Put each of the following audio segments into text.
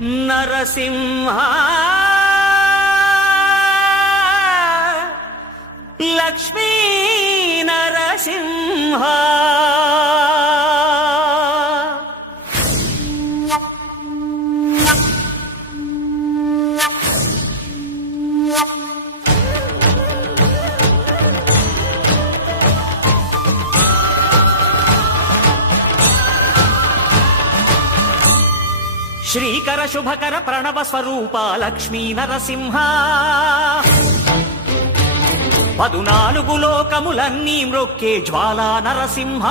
నరసింహ లక్ష్మీ నరసింహ శ్రీకర శుభకర ప్రణవ స్వరూప లక్ష్మీ నరసింహ 14 లోకములన్నీ మ్రొక్కే జ్వాలా నరసింహ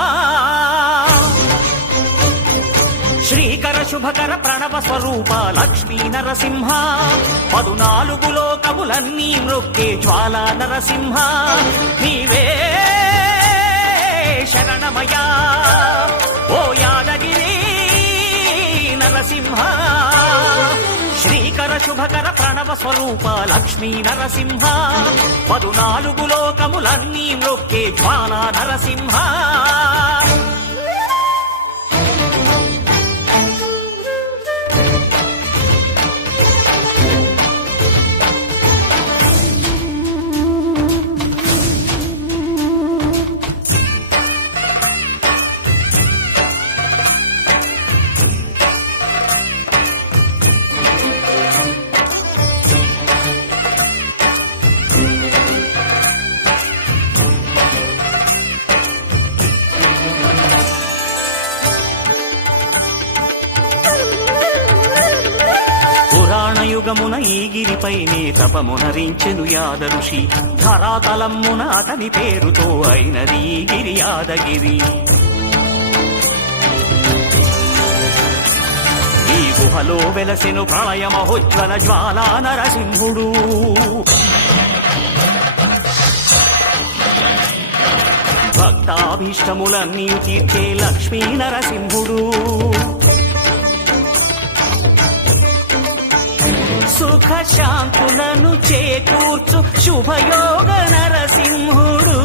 శ్రీకర శుభకర ప్రణవ స్వరూప లక్ష్మీ నరసింహ 14 లోకములన్నీ మ్రొక్కే జ్వాలా నరసింహ నీవే శరణమయా ఓ యాదగిరి నరసింహ శ్రీకర శుభకర ప్రణవ స్వరూప లక్ష్మీ నరసింహ 14 లోకములన్నీ మ్రొక్కే జ్వాలా నరసింహ పురాణయుగమున ఈ గిరిపైనే తపమునరించెను యాద ఋషి ధరాతలమ్మున అతని పేరుతో అయినది ఈ గిరి యాదగిరి ఈ గుహలో వెలసెను ప్రళయ మహోజ్వల జ్వాలా నరసింహుడు భక్తాభీష్టములన్నీ తీర్చే లక్ష్మీ నరసింహుడు సుఖ శాంతులను చేకూర్చు శుభయోగ నరసింహుడు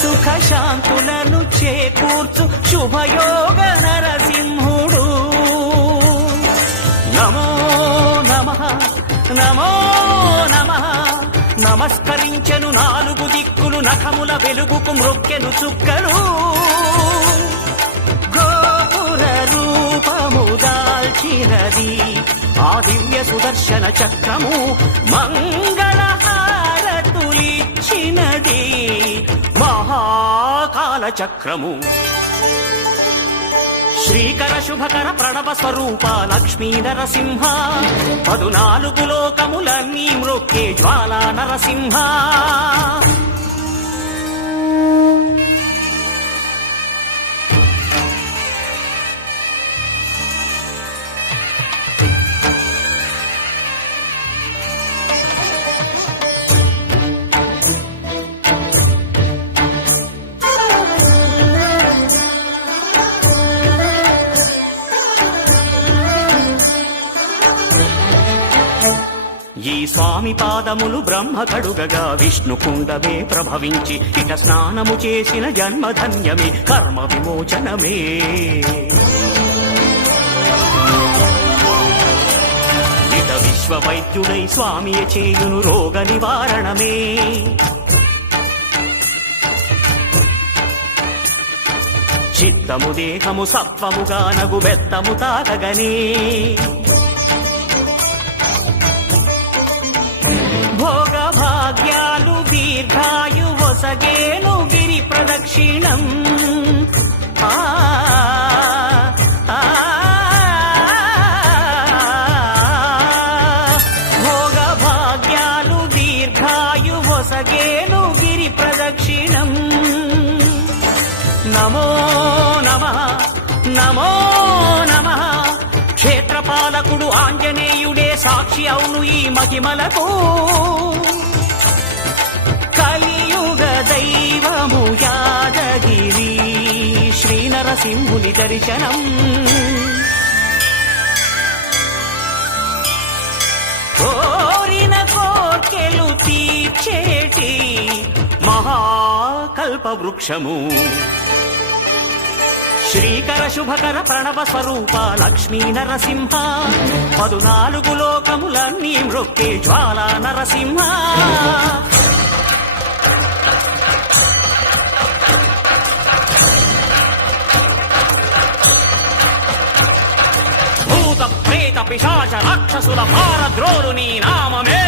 సుఖ శాంతులను చేకూర్చు శుభయోగ నరసింహుడు నమో నమః నమో నమః నమస్కరించెను 4 దిక్కులు నఖముల వెలుగుకు మ్రొక్కెను చుక్కలు గోపుర రూపము దాల్చినది ఆ దివ్య సుదర్శన చక్రము మంగళహారతులిచ్చినది మహాకాల చక్రము శ్రీకర శుభకర ప్రణవ స్వరూప లక్ష్మీ నరసింహ 14 లోకములన్నీ మ్రొక్కే జ్వాలా నరసింహ ఈ స్వామి పాదములు బ్రహ్మ కడుగగా విష్ణు కుండమే ప్రభవించి ఇట స్నానము చేసిన జన్మధన్యమే కర్మ విమోచనమే ఇట విశ్వవైద్యుడై స్వామియ చేయును రోగ నివారణమే చిత్తము దేహము సత్వముగా నగు బెత్తము తాగగనే భోగ భాగ్యాలు దీర్ఘాయు వసగేను గిరి ప్రదక్షిణం భోగ భాగ్యాలు దీర్ఘాయు వసగేను గిరి ప్రదక్షిణం నమో నమః నమో నమః క్షేత్రపాలకుడు ఆంజనేయుడే సాక్షి అవును ఈ మహిమలకు కలియుగ దైవము యాదగిరి శ్రీ నరసింహుని దర్శనం కోరిన కోర్కెలు తీర్చేటి మహా కల్పవృక్షము శ్రీకర శుభకర ప్రణవ స్వరూప లక్ష్మీ నరసింహ 14 లోకములన్నీ మ్రొక్కే జ్వాలా నరసింహ భూత ప్రేత పిశాచ రాక్షసుల భారద్రోలు నీ నామమే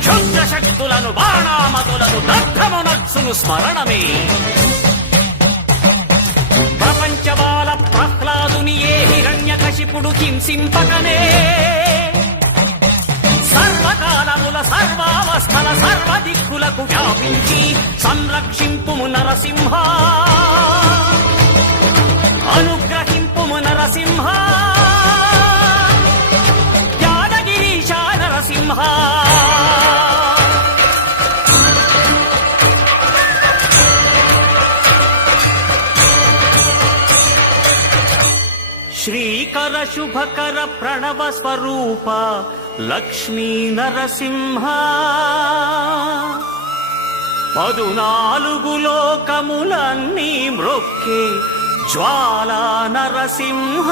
క్షుద్ర శక్తులను బాణామతులను దగ్ధమునర్చును స్మరణమే ప్రపంచబాల ప్రహ్లాదుని ఏ హిరణ్యకశిపుడు హింసింపకనే సర్వకాలముల సర్వావస్థల సర్వదిక్కులకు వ్యాపించి సంరక్షింపుము నరసింహ అనుగ్రహింపుము నరసింహ యాదగిరీశ నరసింహ శ్రీకర శుభకర ప్రణవ స్వరూప లక్ష్మీ నరసింహ 14 లోకములన్నీ మ్రొక్కే జ్వాలా నరసింహ